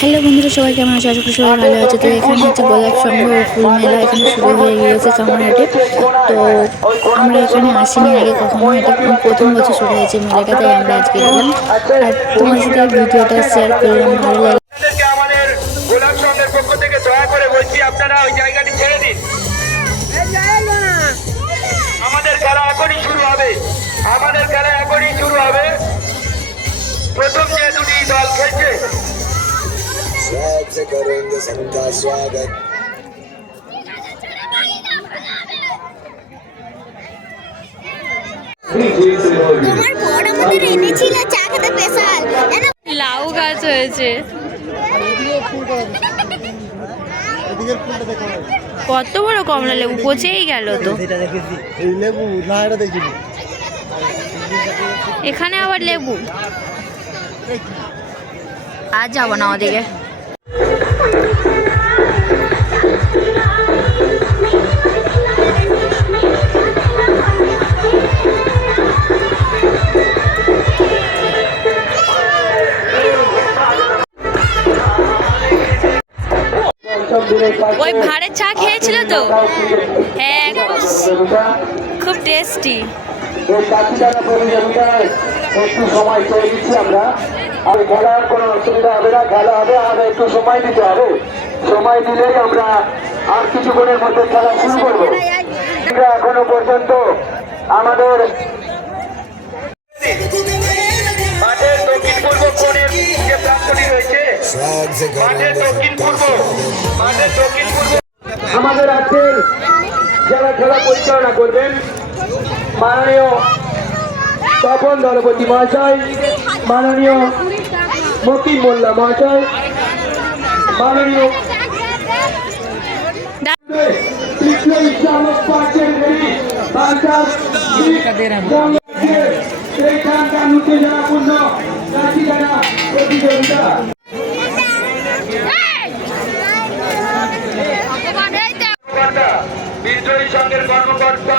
Hello বন্ধুরা, সবাই কেমন আছে? আশা করি সবাই ভালো আছে। তো এখানে হচ্ছে গোলাপ সংঘ ফুল মেলা এখানে শুরু হয়ে গিয়েছে কামারহাটে। তো আমরা এখানে আসিনি আগে কখনো, এটা প্রথম বছর শুরু হয়েছে মেলাটা, তাই আমরা আজকে এলাম আর তোমার সাথে ভিডিওটা শেয়ার করলাম, ভালো লাগে আমাদের খেলা এখনই শুরু হবে। প্রথম যে দুটি দল খেলছে सबसे करेंगे सबका स्वागत তোমার বড় আমাদের এনেছিল চা খেতে স্পেশাল জানো লাউ গাছ হয়েছে কত বড় কমলা লেবু পচেই গেল তো সেটা দেখেছি এই লেবু না এটা দেখিনি এখানে আবার লেবু আর যাবো না ওদিকে ওই ভাড়ের চা খেয়েছিল তো? হ্যাঁ খুব- টেস্টি একটু সময় আমরা। আর খেলার কোনো অসুবিধা হবে না খেলা হবে আমাদের একটু সময় দিতে হবে। সময় দিলেই আমরা আর কিছুক্ষণের মধ্যে খেলা শুরু করব। আমরা এখনও পর্যন্ত আমাদের আমাদের আজকের যারা খেলা পরিচালনা করবেন মাননীয় তপন দলপতি মহাশয় মাননীয় মতিন মোল্লা মহাশয়। মাননীয় প্রতিযোগিতা। কর্মকর্তা সংঘের কর্মকর্তা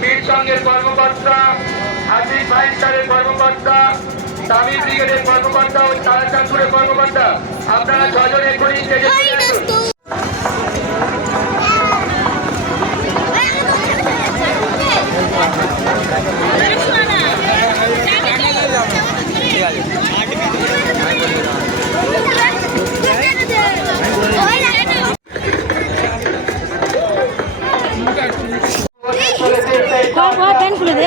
বীর সংঘের কর্মকর্তা হাজির ফাইভ স্টারের কর্মকর্তা তামিল ব্রিগেডের কর্মকর্তা ও তারাচাঁদপুরের কর্মকর্তা আপনারা ছজন এখনই দে